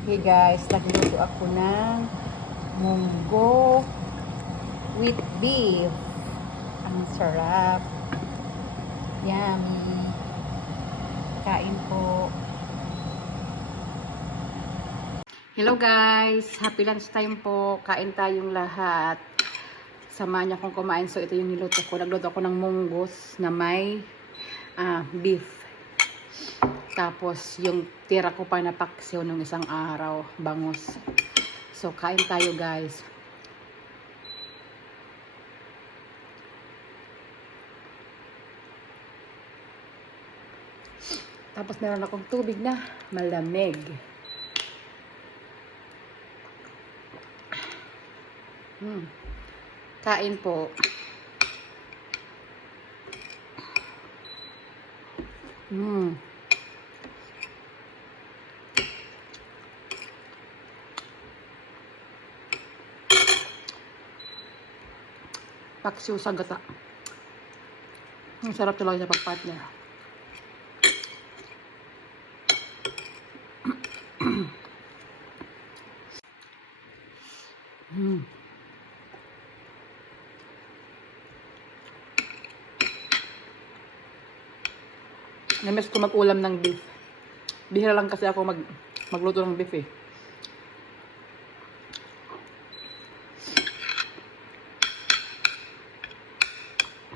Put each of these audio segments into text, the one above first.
Hey guys, nagluto ako ng munggo with beef. Ang sarap. Yummy. Kain po. Hello guys, happy lunch time po. Kain tayong lahat. Samahan niyo akong kumain. So ito yung niluto ko. Nagluto ako ng munggos na may beef. Tapos, yung tira ko pa na paksiw nung isang araw, bangus. So, kain tayo guys. Tapos, meron akong tubig na malamig. Kain po. Paksiw sa gata. Ang sarap talaga sa pag-partner. Namiss ko mag-ulam ng beef. Bihira lang kasi ako magluto ng beef eh.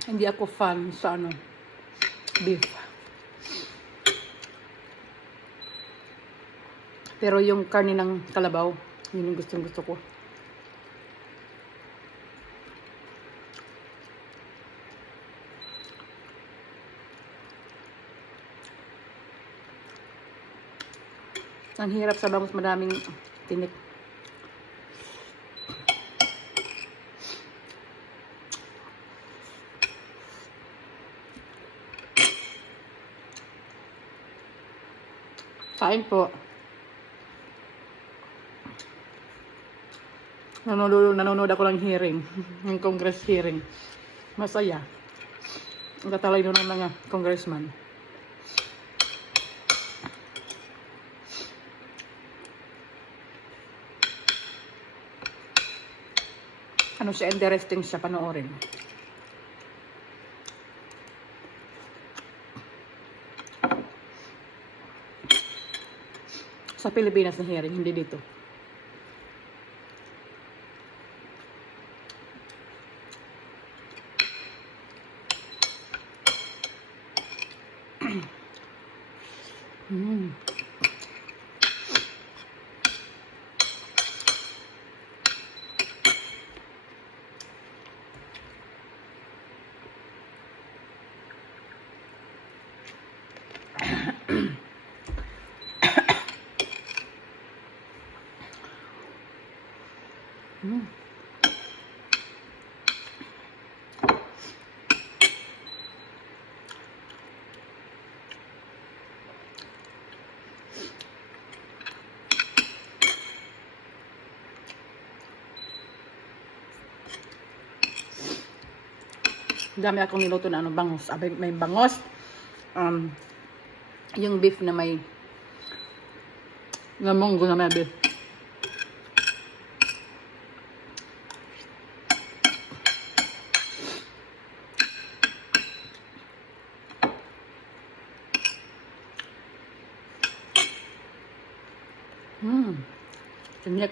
Hindi ako fan sa beef. Pero yung karne ng kalabaw, yun yung gusto ko. Ang hirap sa bangus, madaming tinik. Kain po. Nanonood ako ng hearing. Ng Congress hearing. Masaya. Ang katalay doon ng mga congressman. Ano siya, interesting siya panoorin. Sa Pilipinas na hearing, hindi dito. Dami akong niluto na bangus. May bangus. Yung beef na may munggo na may beef. Tinik.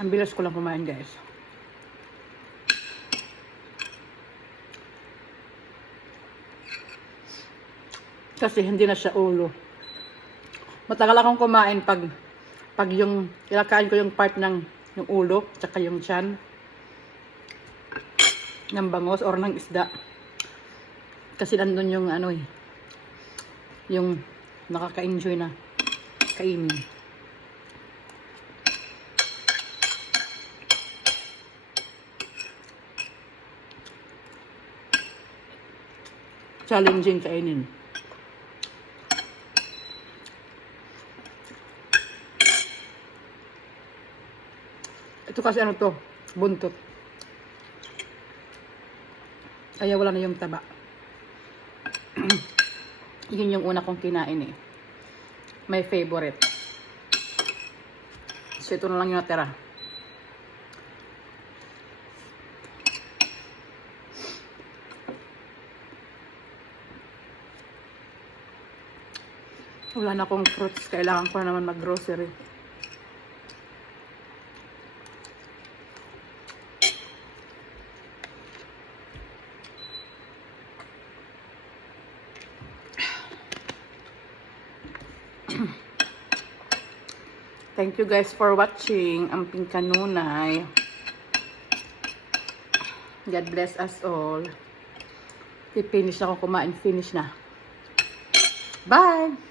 Ang bilis ko lang kumain guys. Kasi hindi na siya ulo. Matagal akong kumain pag yung ilakain ko yung part ng yung ulo, tsaka yung tiyan ng bangus or ng isda. Kasi nandun yung yung nakaka-enjoy na kainin. Challenging kainin. Ito kasi buntot. Kaya wala na yung taba. Yun yung una kong kinain eh. My favorite. So ito na lang yung natira. Wala na akong fruits. Kailangan ko na naman mag-grocery. Thank you guys for watching. Amping Kanunay. God bless us all. I-finish na ako kumain. Finish na. Bye!